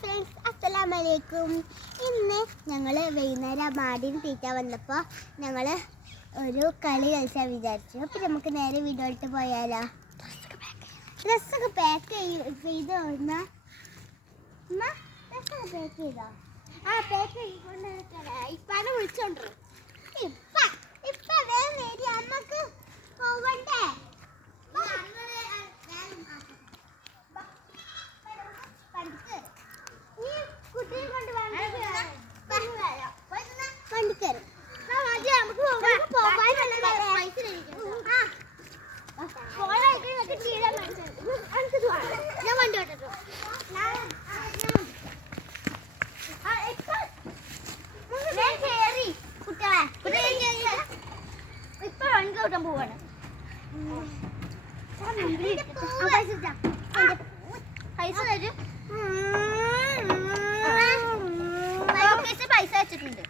Friends, അസ്സലാമു അലൈക്കും. ഇന്ന് ഞങ്ങൾ വൈകുന്നേരം മാടിന് തീറ്റാൻ വന്നപ്പോൾ ഞങ്ങൾ ഒരു കളി കളിച്ചാൽ വിചാരിച്ചു. അപ്പോൾ നമുക്ക് നേരെ വീഡിയോയിട്ട് പോയാലോ? ഡ്രസ്സൊക്കെ പാക്ക് ചെയ്ത് ഡ്രസ്സൊക്കെ പാക്ക് ചെയ്തോ? ആ പാക്ക് ചെയ്തുകൊണ്ട് ഇപ്പാനെ വിളിച്ചോണ്ടോ? ഇപ്പ വേഗം നേരി അമ്മക്ക് പോവണ്ടേ? ഇപ്പൊ വണ്ടി കൂട്ടാൻ പോവാണ്. പൈസ വെച്ചിട്ടുണ്ട്.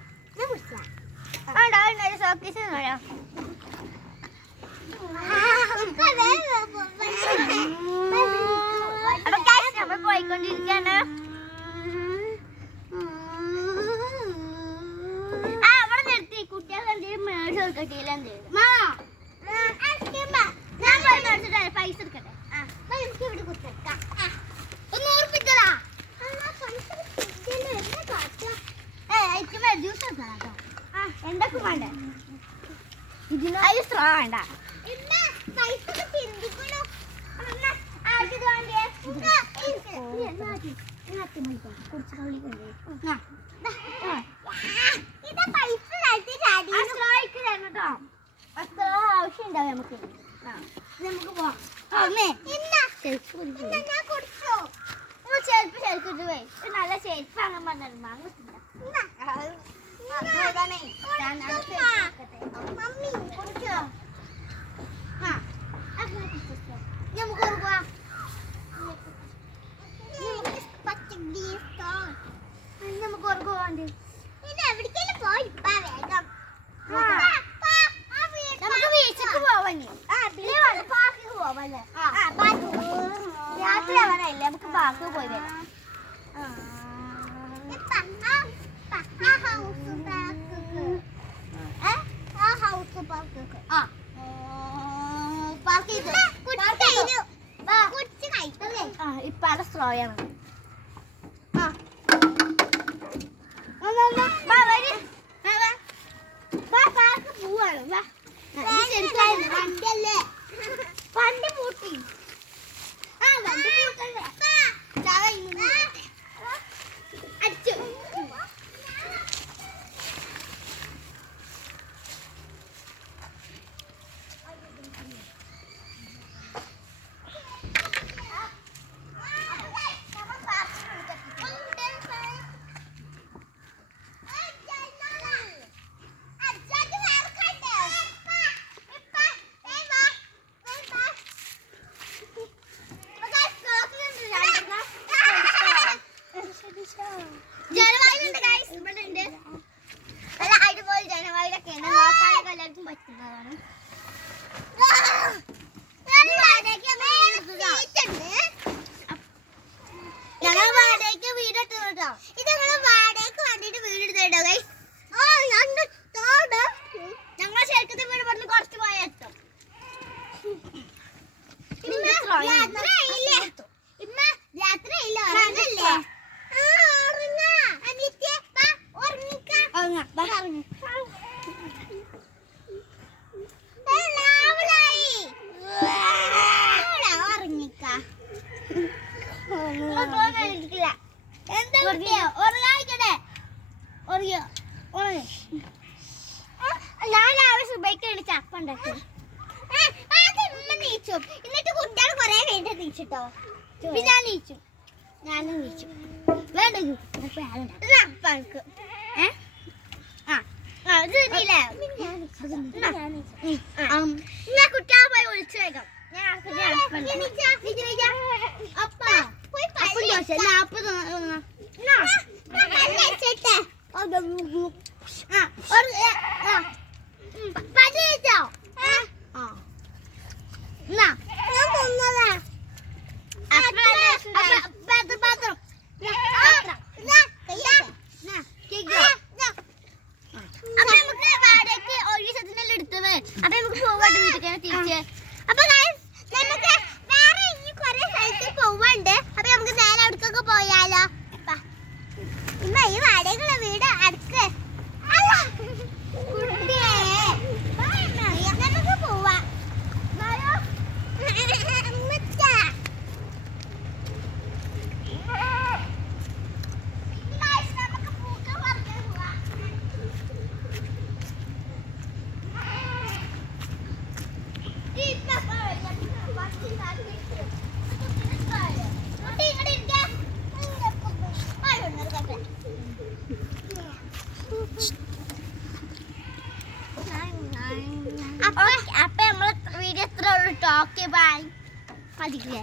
പോയിക്കൊണ്ടിരിക്കാണ്. അവിടെ നിർത്തി കുട്ടികൾക്ക് എന്തെങ്കിലും മേടിച്ച് കൊടുക്കട്ടില്ല. എന്തെങ്കിലും പൈസ എടുക്കട്ടെ. എനിക്ക് ഇവിടെ കുത്തിക്കാം. ജ്യൂസ് എന്തൊക്കെ വേണ്ട? അതിൽ സ്ട്രോ വേണ്ട. ആവശ്യം ഉണ്ടാവും നമുക്ക്. നമുക്ക് പോവാം. നല്ല ഷെൽഫ് വാങ്ങാൻ പറഞ്ഞിരുന്നു. രാത്രി ആവാനല്ലേ, നമുക്ക് പാർക്ക് പോയി വരാം. ഇപ്പാടെ സ്ട്രോയാണ്. പാർക്ക് പോവാണ്. വണ്ടിയല്ലേ, വണ്ടി പൂട്ടി. വണ്ടി പൂട്ടല്ലേ അടിച്ചു. നല്ല അടിപൊളി ജനവായിലൊക്കെയാണ്. നോക്കാനൊക്കെ എല്ലാവർക്കും പറ്റുന്നതാണ്. ഞങ്ങൾ വാടകയ്ക്ക് വീടെടുത്തു കേട്ടോ. ഇത് ഞങ്ങൾ വാടകയ്ക്ക് വേണ്ടിട്ട് വീടെടുത്തോ ഗൈസ്. ഞങ്ങൾ ശരിക്കും വീട് പറഞ്ഞ് കുറച്ച് പോയെത്തും. ഞാൻ ആവശ്യം ബൈക്ക് ചപ്പ ഉണ്ടാക്കി നീച്ചു. എന്നിട്ട് കുട്ടികൾ കൊറേ വേണ്ട നീച്ചിട്ടോ. ഞാൻ നീച്ചു. ഞാനും നീച്ചു. വേണ്ട കുട്ടികളെ പോയി വിളിച്ചു വേഗം. Okay bye. മതിക്കില്ലേ?